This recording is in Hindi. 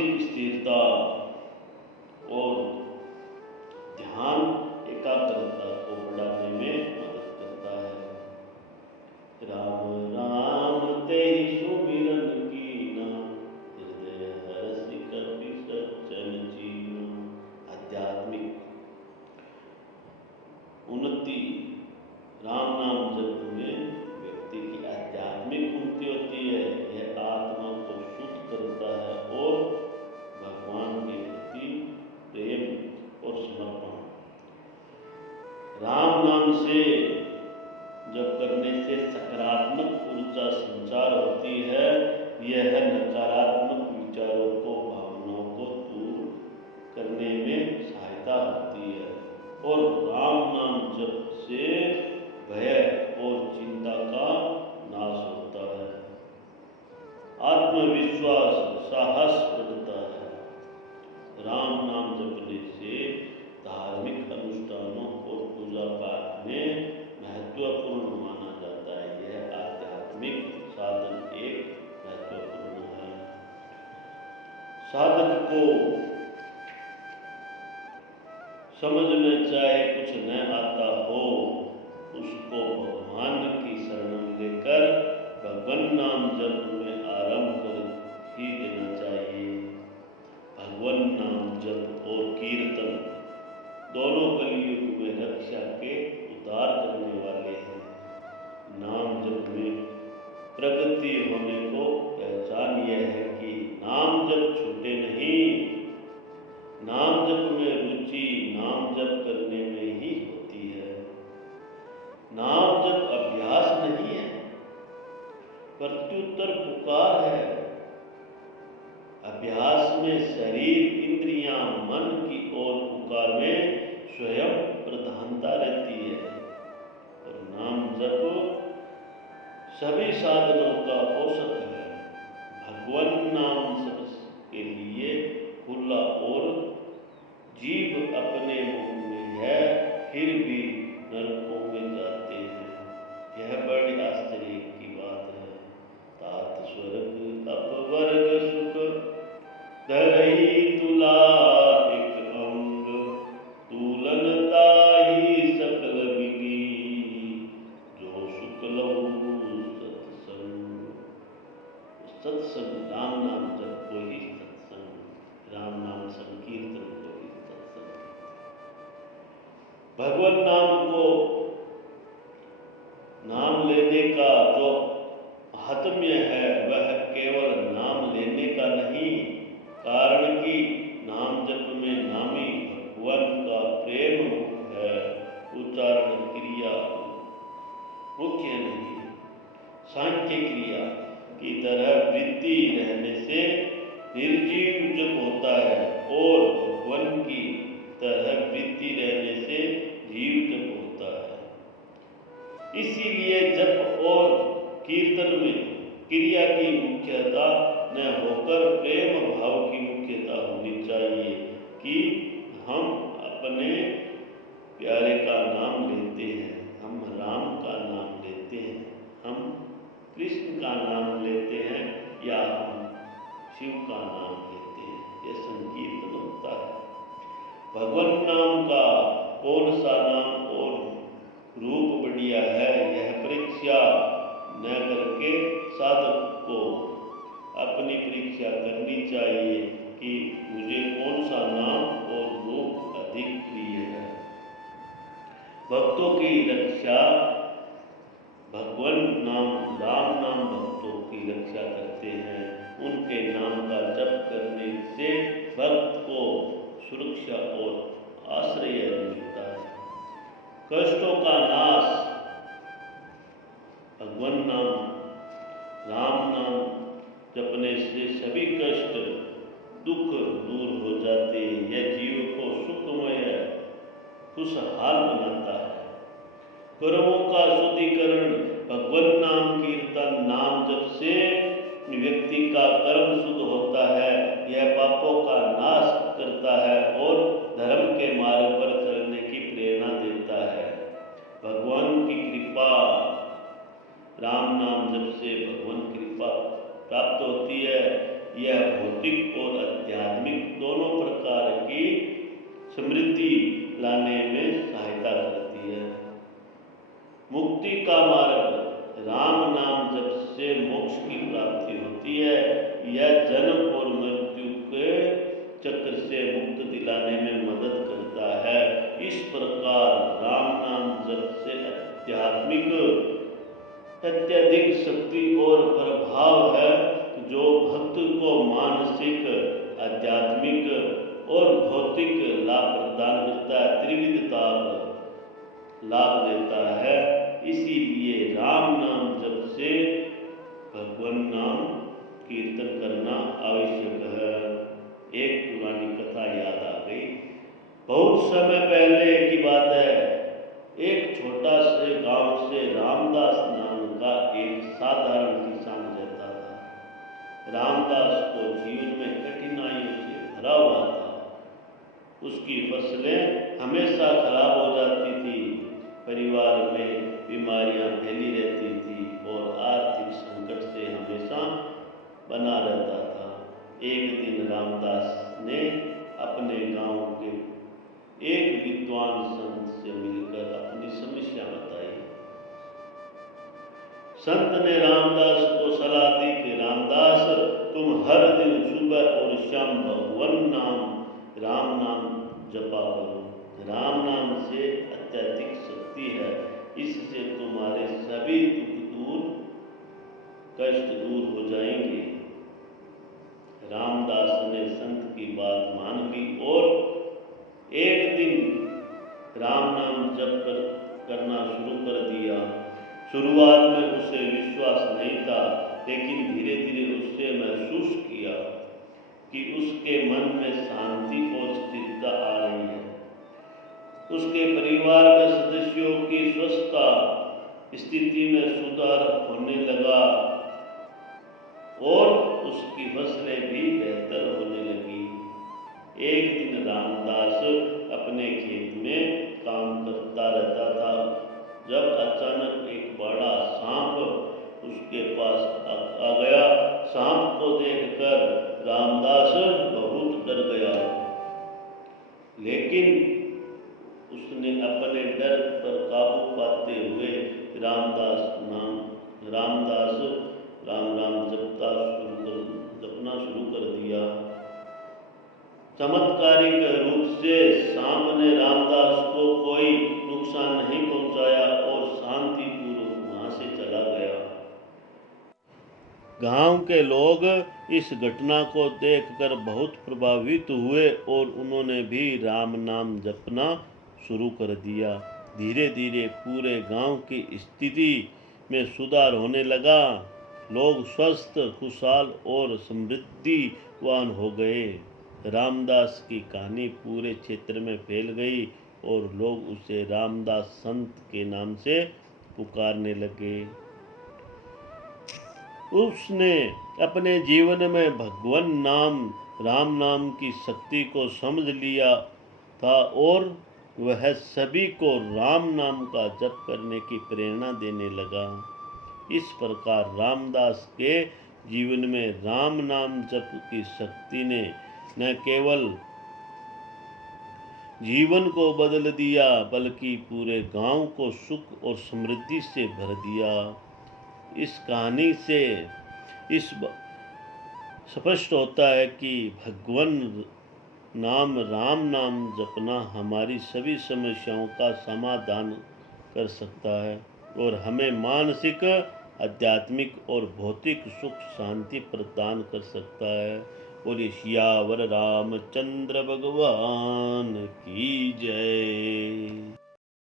मानसिक स्थिरता और ध्यान एकाग्रता को बढ़ाने में मदद करता है। राम राम तेहि सुमिरन कीना, हृदय हरषि कपि सज्जन कीना। आध्यात्मिक उन्नति, राम नाम जप में व्यक्ति की आध्यात्मिक उन्नति होती है। यह आत्मा को शुद्ध करता है और भगवान के प्रति प्रेम और समर्पण। राम नाम से जप करने से सकारात्मक ऊर्जा संचार होती है। यह नकारात्मक विचारों को, भावनाओं को दूर करने में सहायता होती है। और राम नाम जप से भय और चिंता का नाश होता है। आत्मविश्वास, साहस बढ़ता है। राम नाम जपने से धार्मिक अनुष्ठानों और पूजा पाठ में महत्वपूर्ण माना जाता है। यह आध्यात्मिक साधन एक महत्वपूर्ण है। साधक को समझ में चाहे कुछ न आता हो, उसको भगवान की शरण लेकर भगवान नाम जप में आरंभ कर ही देना चाहिए। भगवान नाम जप और कीर्तन दोनों कलयुग में रक्षा के उद्धार करने वाले हैं। नाम जप में प्रगति होने को पहचान यह है कि नाम जप छूटे नहीं। नाम जप में रुचि नाम जप करने में ही होती है। नाम जप अभ्यास नहीं है, प्रत्युत्तर पुकार है। अभ्यास में शरीर, इंद्रियां, मन की ओर, पुकार में स्वयं प्रधानता रहती है। और नाम जप सभी साधनों का पोषक है। भगवान नाम जप के लिए खुला और जीव अपने मुख में है, फिर भी नरकों में जाते हैं। यह बड़ी आश्चर्य की बात है। तात स्वर्ग अपवर्ग सुख, धरहि तुला एक अंग, तुलन ताहि सकल विधि, जो सुख लहु सत्संग। सत्संग, राम नाम जप को ही सत्संग, राम नाम संकीर्तन को ही सत्संग। भगवान नाम को, नाम लेने का जो महात्म्य है वह केवल नाम लेने का नहीं, कारण कि नाम जप में नामी भगवान का प्रेम है। उच्चारण क्रिया मुख्य नहीं, सांख्य क्रिया की तरह वृत्ति रहने से निर्जीव जप होता है और भगवान की तरह वृत्ति रहने से जीव जप होता है। इसीलिए जप और कीर्तन में क्रिया की मुख्यता न होकर प्रेम भाव की मुख्यता होनी चाहिए कि हम अपने प्यारे का नाम लेते हैं, हम राम का नाम लेते हैं, हम कृष्ण का नाम लेते हैं या हम शिव का नाम लेते हैं। यह संकीर्तन होता है। भगवान नाम का कौन सा नाम और रूप बढ़िया है, यह परीक्षा न करके साधक को अपनी परीक्षा करनी चाहिए कि मुझे कौन सा नाम और रूप अधिक प्रिय है। भक्तों की रक्षा, भगवान नाम, राम नाम भक्तों की रक्षा करते हैं। उनके नाम का जप करने से भक्त को सुरक्षा और आश्रय मिलता है। कष्टों का नाश, भगवान नाम, राम नाम जपने से सभी कष्ट, दुख दूर हो जाते हैं। यह जीव को सुखमय, खुशहाल बनाता है। कर्मों का शुद्धिकरण, भगवान नाम कीर्तन, नाम जप से व्यक्ति का कर्म शुद्ध होता है। यह पापों का नाश करता है और धर्म के मार्ग पर चलने की प्रेरणा देता है। भगवान की कृपा, राम नाम जप से भगवान कृपा प्राप्त होती है। यह भौतिक और का मार्ग। राम नाम जप से मोक्ष की प्राप्ति होती है। यह जन्म और मृत्यु के चक्र से मुक्त दिलाने में मदद करता है। इस प्रकार राम नाम जप से अत्यधिक शक्ति और प्रभाव है, जो भक्त को मानसिक, आध्यात्मिक और भौतिक लाभ प्रदान करता है, त्रिविधता लाभ देता है। इसीलिए राम नाम जप से भगवान नाम कीर्तन करना आवश्यक है। एक पुरानी कथा याद आ गई। बहुत समय पहले की बात है। एक छोटा से गांव से रामदास नाम का एक साधारण किसान रहता था। रामदास को जीवन में कठिनाइयों से भरा हुआ था। उसकी फसलें हमेशा खराब हो जाती थी, परिवार में बीमारियां फैली रहती थी और आर्थिक संकट से हमेशा बना रहता था। एक दिन रामदास ने अपने गांव के एक विद्वान संत से मिलकर अपनी समस्या बताई। संत ने रामदास को सलाह दी कि रामदास, तुम हर दिन सुबह और शाम भगवान नाम, राम नाम जपा करो। राम नाम से अत्यधिक शक्ति है। इससे तुम्हारे सभी दुख कष्ट दूर हो जाएंगे। रामदास ने संत की बात मान ली और एक दिन राम नाम जप करना शुरू कर दिया। शुरुआत में उसे विश्वास नहीं था, लेकिन धीरे धीरे उसने महसूस किया कि उसके मन में शांति और स्थिरता आ रही है। उसके परिवार के सदस्यों की स्वस्थता स्थिति में सुधार होने लगा और उसकी फसलें भी बेहतर होने लगी। एक दिन रामदास अपने खेत में काम करता रहता था, जब अचानक एक बड़ा सांप उसके पास आ गया। सांप को देखकर रामदास बहुत डर गया, लेकिन उसने अपने डर पर काबू पाते हुए रामदास राम राम जपना शुरू कर दिया। चमत्कारिक रूप से सांप ने रामदास को कोई नुकसान नहीं पहुंचाया और शांतिपूर्वक वहां से चला गया। गांव के लोग इस घटना को देखकर बहुत प्रभावित हुए और उन्होंने भी राम नाम जपना शुरू कर दिया। धीरे धीरे पूरे गांव की स्थिति में सुधार होने लगा। लोग स्वस्थ, खुशहाल और समृद्धिवान हो गए। रामदास की कहानी पूरे क्षेत्र में फैल गई और लोग उसे रामदास संत के नाम से पुकारने लगे। उसने अपने जीवन में भगवान नाम, राम नाम की शक्ति को समझ लिया था और वह सभी को राम नाम का जप करने की प्रेरणा देने लगा। इस प्रकार रामदास के जीवन में राम नाम जप की शक्ति ने न केवल जीवन को बदल दिया, बल्कि पूरे गांव को सुख और समृद्धि से भर दिया। इस कहानी से स्पष्ट होता है कि भगवान नाम, राम नाम जपना हमारी सभी समस्याओं का समाधान कर सकता है और हमें मानसिक, आध्यात्मिक और भौतिक सुख शांति प्रदान कर सकता है। बोलिए सियावर रामचंद्र भगवान की जय।